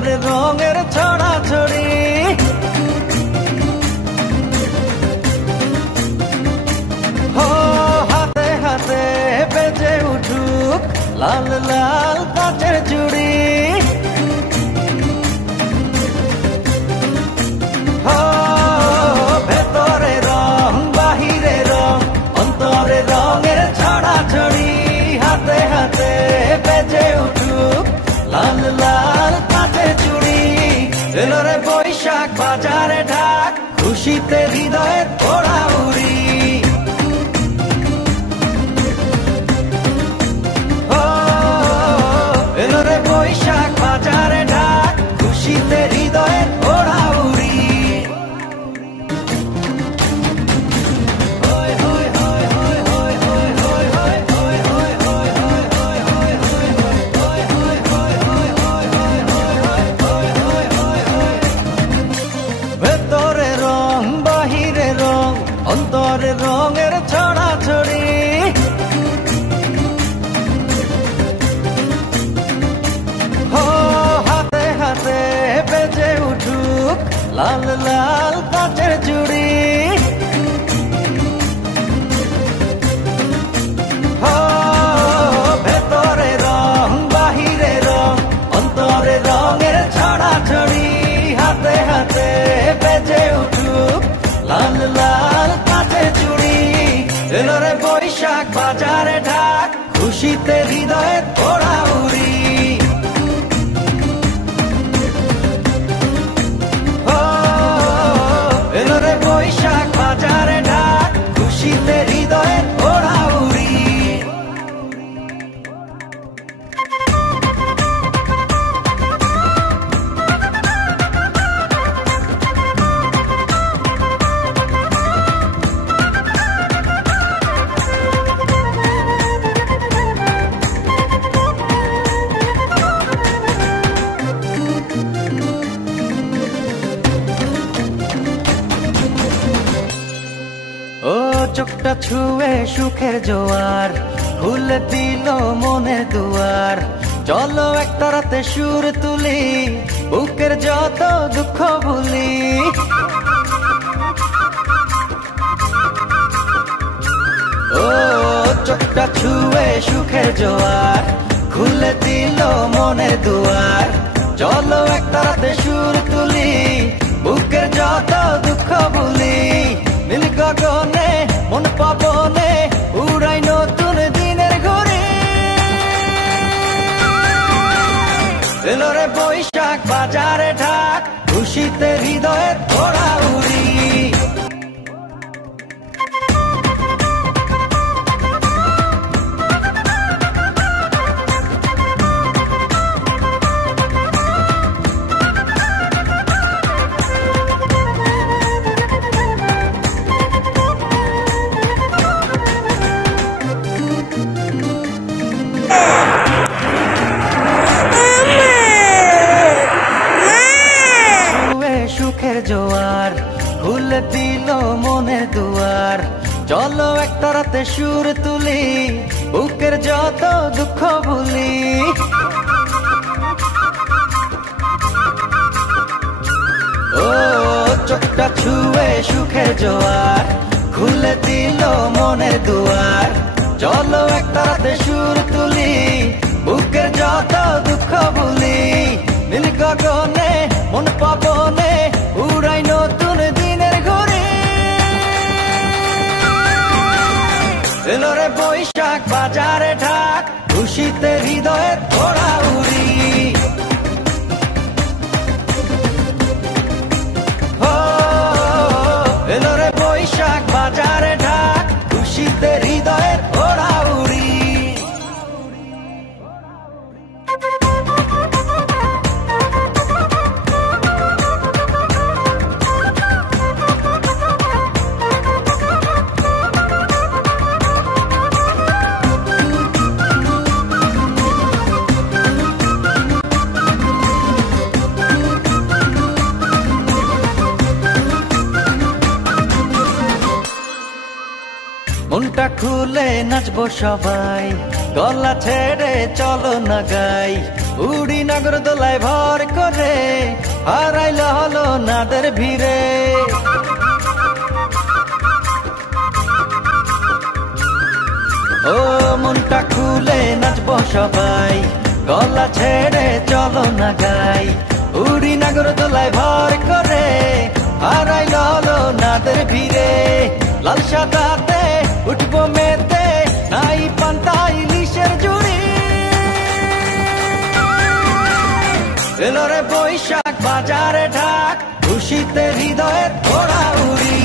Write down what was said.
অন্তরে রঙের ছড়াছড়ি। হাতে হাতে বেজে উঠুক লাল লাল কাচের চুড়ি। ভেতরে রং বাহিরে রং অন্তরে রঙের ছড়াছড়ি। হাতে হাতে বেজে উঠুক লাল লাল কাচের চুড়ি। এলো রে বৈশাখ বাজারে ঢাক, খুশিতে হৃদয়ের ওড়া উড়ি। এলো রে বৈশাখ বাজারে ঢাক, খুশিতে হৃদয়ের ওড়া উড়ি। ভেতরে রং বাহিরে রং অন্তরে রঙের ছড়াছড়ি। হাতে হাতে বেজে উঠুক লাল লাল কাচের চুড়ি। ভেতরে রং বাহিরে রং অন্তরে রঙের ছড়াছড়ি। হাতে হাতে বেজে উঠুক লাল লাল কাচের চুড়ি। এলো রে বৈশাখ বাজারে ঢাক, খুশিতে হৃদয়ের ওড়া উড়ি। এলো রে বৈশাখ বাজারে ঢাক, খুশিতে হৃদয়ের ওড়া উড়ি। চোখটা ছুঁয়ে সুখের জোয়ার, খুলে দিল মনের দুয়ার। চলো একটা রাতে সুর তুলি, বুকের যত দুঃখ ভুলি। চোখটা ছুঁয়ে সুখের জোয়ার, খুলে দিল মনের দুয়ার। চলো একটা রাতে সুর তুলি, বুকের যত দুঃখ ভুলি। নীল গগনে মন পাবনে উড়াই নতুন দিনের ঘুরি। এলো রে বৈশাখ বাজারে ঢাক, খুশিতে হৃদয়ের ওড়া উড়ি। সুখের জোয়ার, খুলে দিল মনের দুয়ার। চলো একটা রাতে সুর তুলি, বুকের যত দুঃখ ভুলি। চোখটা ছুঁয়ে সুখের জোয়ার, খুলে দিল মনের দুয়ার। চলো একটা রাতে সুর তুলি, বুকের যত দুঃখ ভুলি। নীল গগনে মন পাবনে উড়াই নতুন দিনের ঘুরি। এলো রে বৈশাখ বাজারে ঢাক, খুশিতে হৃদয়ের ওড়া উড়ি। এলো রে বৈশাখ বাজারে ঢাক, খুশিতে হৃদয়ের ওড়া উড়ি। মনটা খুলে নাচবো সবাই, গলা ছেড়ে চলো না গাই। উড়ি নাগর দোলায় ভর করে হারাইল হলো নাদের ভিড়ে। ও মনটা খুলে নাচবো সবাই, গলা ছেড়ে চলো না গাই। উড়ি নাগর দোলায় ভর করে হারাইল হলো নাদের ভিড়ে। লাল সাদাতে উঠবো মেতে, নাই পান্তা ইলিশের জুড়ি। এলো রে বৈশাখ বাজারে ঢাক, খুশিতে হৃদয়ের ঘোড়া উড়ি।